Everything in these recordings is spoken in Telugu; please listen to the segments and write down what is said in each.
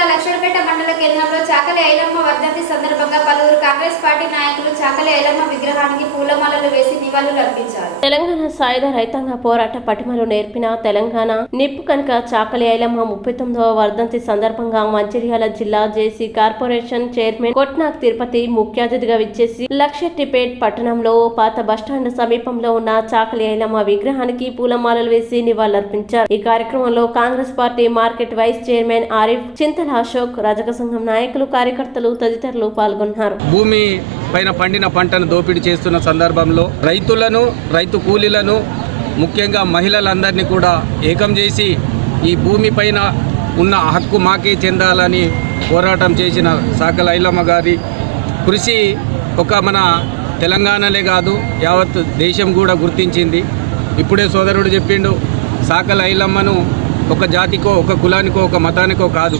జిల్లా లక్ష్మణపేట మండల కేంద్రంలో చాకలి ఐలమ్మ వర్ధంతి సందర్భంగా పలువురు కాంగ్రెస్ పార్టీ నాయకులు చాకలి ఐలమ్మ విగ్రహానికి పూలమాలలు వేసి నివాళులు అర్పించారు. తెలంగాణ సాయుధ రైతాంగ పోరాట పటిమలు నేర్పిన తెలంగాణ నిప్పు కనుక చాకలి ఐలమ్మ 39వ వర్ధంతి సందర్భంగా మంచిర్యాల జిల్లా జేసీ కార్పొరేషన్ చైర్మన్ కొట్నాక్ తిరుపతి ముఖ్య అతిథిగా విచ్చేసి లక్షెట్టిపేట్ పట్టణంలో పాత బస్టాండ్ సమీపంలో ఉన్న చాకలి ఐలమ్మ విగ్రహానికి పూలమాలలు వేసి నివాళులర్పించారు. ఈ కార్యక్రమంలో Congress party market vice chairman Arif, Chintala Ashok, రజక సంఘం నాయకులు, కార్యకర్తలు తదితరులు పాల్గొన్నారు. భూమి పైన పండిన పంటను దోపిడీ చేస్తున్న సందర్భంలో రైతులను, రైతు కూలీలను, ముఖ్యంగా మహిళలందరినీ కూడా ఏకం చేసి ఈ భూమి పైన ఉన్న హక్కు మాకే చెందాలని పోరాటం చేసిన చాకలి ఐలమ్మ గారి కృషి మన తెలంగాణలే కాదు యావత్ దేశం కూడా గుర్తించింది. ఇప్పుడే సోదరుడు చెప్పిండు, చాకలి ఐలమ్మను ఒక జాతికో, ఒక కులానికో, ఒక మతానికో కాదు,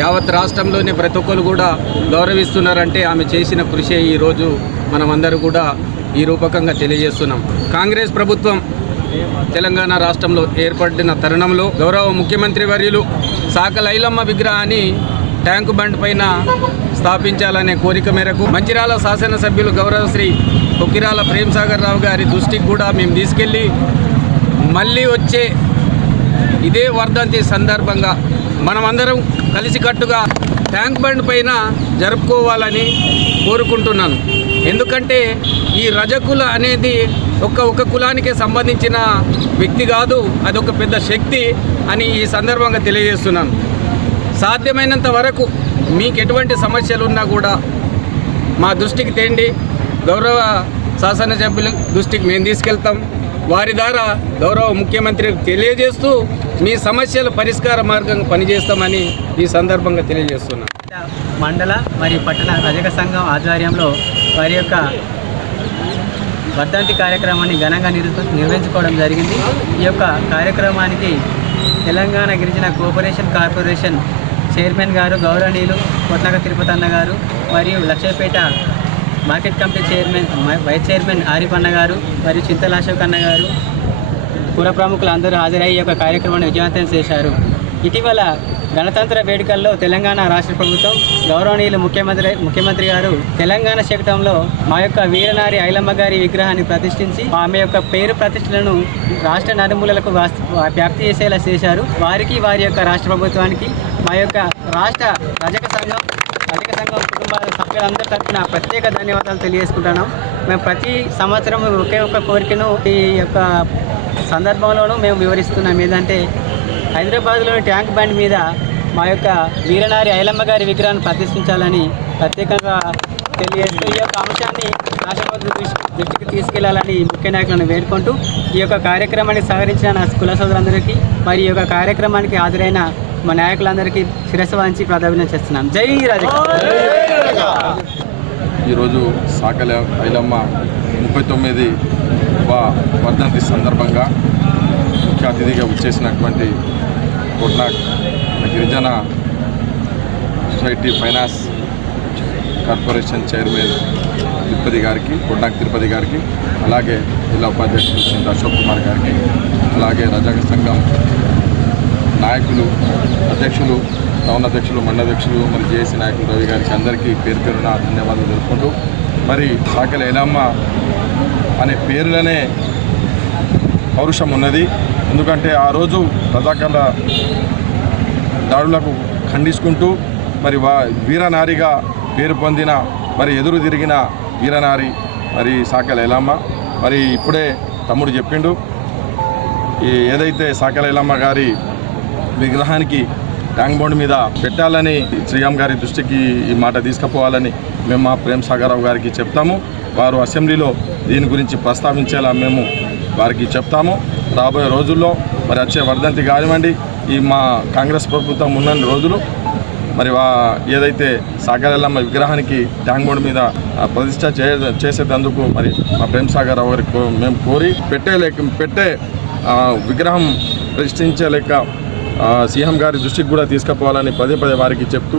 యావత్ రాష్ట్రంలోనే ప్రతి ఒక్కరు కూడా గౌరవిస్తున్నారంటే ఆమె చేసిన కృషి ఈరోజు మనమందరూ కూడా ఈ రూపకంగా తెలియజేస్తున్నాం. కాంగ్రెస్ ప్రభుత్వం తెలంగాణ రాష్ట్రంలో ఏర్పడిన తరుణంలో గౌరవ ముఖ్యమంత్రి వర్యులు చాకలి ఐలమ్మ విగ్రహాన్ని ట్యాంకు బండ్ పైన స్థాపించాలనే కోరిక మేరకు మంచిర్యాల శాసనసభ్యులు గౌరవ శ్రీ కొక్కిరాల ప్రేమ్సాగర్ రావు గారి దృష్టికి కూడా మేము తీసుకెళ్ళి మళ్ళీ వచ్చే ఇదే వర్ధంతి సందర్భంగా మనమందరం కలిసికట్టుగా ట్యాంక్ బండ్ పైన జరుపుకోవాలని కోరుకుంటున్నాను. ఎందుకంటే ఈ రజకుల అనేది ఒక కులానికే సంబంధించిన వ్యక్తి కాదు, అదొక పెద్ద శక్తి అని ఈ సందర్భంగా తెలియజేస్తున్నాను. సాధ్యమైనంత వరకు మీకు ఎటువంటి సమస్యలు ఉన్నా కూడా మా దృష్టికి తేండి, గౌరవ శాసనసభ్యుల దృష్టికి మేము తీసుకెళ్తాం. వారి ద్వారా గౌరవ ముఖ్యమంత్రికి తెలియజేస్తూ మీ సమస్యల పరిష్కార మార్గంగా పనిచేస్తామని ఈ సందర్భంగా తెలియజేస్తున్నాం. మండల మరియు పట్టణ రజక సంఘం ఆధ్వర్యంలో వారి యొక్క వర్ధంతి కార్యక్రమాన్ని ఘనంగా నిర్వహించుకోవడం జరిగింది. ఈ యొక్క కార్యక్రమానికి తెలంగాణ గిరిజన కార్పొరేషన్ చైర్మన్ గారు గౌరవనీయులు కొట్నాక తిరుపతి అన్న గారు మరియు Lakshapeta market committee chairman vice chairman Arif అన్న గారు మరియు చింతల అశోక్ అన్న గారు, కుల ప్రముఖులు అందరూ హాజరయ్యి ఈ యొక్క కార్యక్రమాన్ని విజయవంతం చేశారు. ఇటీవల గణతంత్ర వేడుకల్లో తెలంగాణ రాష్ట్ర ప్రభుత్వం గౌరవనీయులు ముఖ్యమంత్రి గారు తెలంగాణ శకటంలో మా యొక్క వీరనారి ఐలమ్మ గారి విగ్రహాన్ని ప్రతిష్ఠించి ఆమె యొక్క పేరు ప్రతిష్టలను రాష్ట్ర నలుమూలలకు వ్యాప్తి చేసేలా చేశారు. వారికి, వారి యొక్క రాష్ట్ర ప్రభుత్వానికి మా యొక్క రాష్ట్ర రజక సంఘం కుటుంబాల సభ్యులందరి తరఫున ప్రత్యేక ధన్యవాదాలు తెలియజేసుకుంటున్నాం. మేము ప్రతి సంవత్సరం ఒకే ఒక కోరికను ఈ యొక్క సందర్భంలోనూ మేము వివరిస్తున్నాం. ఏంటంటే హైదరాబాద్లోని ట్యాంక్ బండ్ మీద మా యొక్క వీరనారి ఐలమ్మ గారి విగ్రహాన్ని ప్రతిష్ఠించాలని ప్రత్యేకంగా తెలియజేస్తూ ఈ యొక్క అంశాన్ని రాష్ట్రపతి దృష్టికి తీసుకెళ్లాలని ముఖ్య నాయకులను వేడుకుంటూ ఈ యొక్క కార్యక్రమానికి సహకరించిన నా కుల సోదరులందరికీ మరి ఈ యొక్క కార్యక్రమానికి హాజరైన మా నాయకులందరికీ శిరస్సు వంచి ప్రాధాన్యం చేస్తున్నాం. జై రాజా. ఈరోజు చాకలి ఐలమ్మ 39వ వర్ధంతి సందర్భంగా ముఖ్య అతిథిగా వచ్చేసినటువంటి కొట్నాక్ గిరిజన society finance corporation chairman Tirupati గారికి, కొట్నాక్ తిరుపతి గారికి, అలాగే జిల్లా ఉపాధ్యక్షులు చింత అశోక్ కుమార్ గారికి, అలాగే రజక సంఘం నాయకులు, అధ్యక్షులు, టౌన్ అధ్యక్షులు, మండలాధ్యక్షులు, మరి జేఏసీ నాయకులు రవి గారికి అందరికీ పేరు పేరున ధన్యవాదాలు తెలుపుకుంటూ, మరి చాకలి ఐలమ్మ అనే పేరులోనే పౌరుషం ఉన్నది. ఎందుకంటే ఆ రోజు రజాకార్ల దాడులకు ఖండించుకుంటూ మరి వీరనారిగా పేరు పొందిన, మరి ఎదురు తిరిగిన వీరనారి మరి చాకలి ఐలమ్మ. మరి ఇప్పుడే తమ్ముడు చెప్పిండు, ఏదైతే చాకలి ఐలమ్మ గారి విగ్రహానికి ట్యాంక్ బండ్ మీద పెట్టాలని శ్రీరామ్ గారి దృష్టికి ఈ మాట తీసుకుపోవాలని మేము మా ప్రేమ్సాగర్ రావు గారికి చెప్తాము. వారు అసెంబ్లీలో దీని గురించి ప్రస్తావించేలా మేము వారికి చెప్తాము. రాబోయే రోజుల్లో మరి వచ్చే వర్ధంతి కానివ్వండి, ఈ మా కాంగ్రెస్ ప్రభుత్వం ఉన్న రోజులు మరి ఏదైతే చాకలి ఐలమ్మ విగ్రహానికి ట్యాంక్ బండ్ మీద ప్రతిష్ట చేసేందుకు మరి మా ప్రేమ్సాగర్ రావు గారికి మేము కోరి పెట్టే విగ్రహం ప్రతిష్ఠించలేక సీఎం గారి దృష్టికి కూడా తీసుకుపోవాలని పదే వారికి చెప్తూ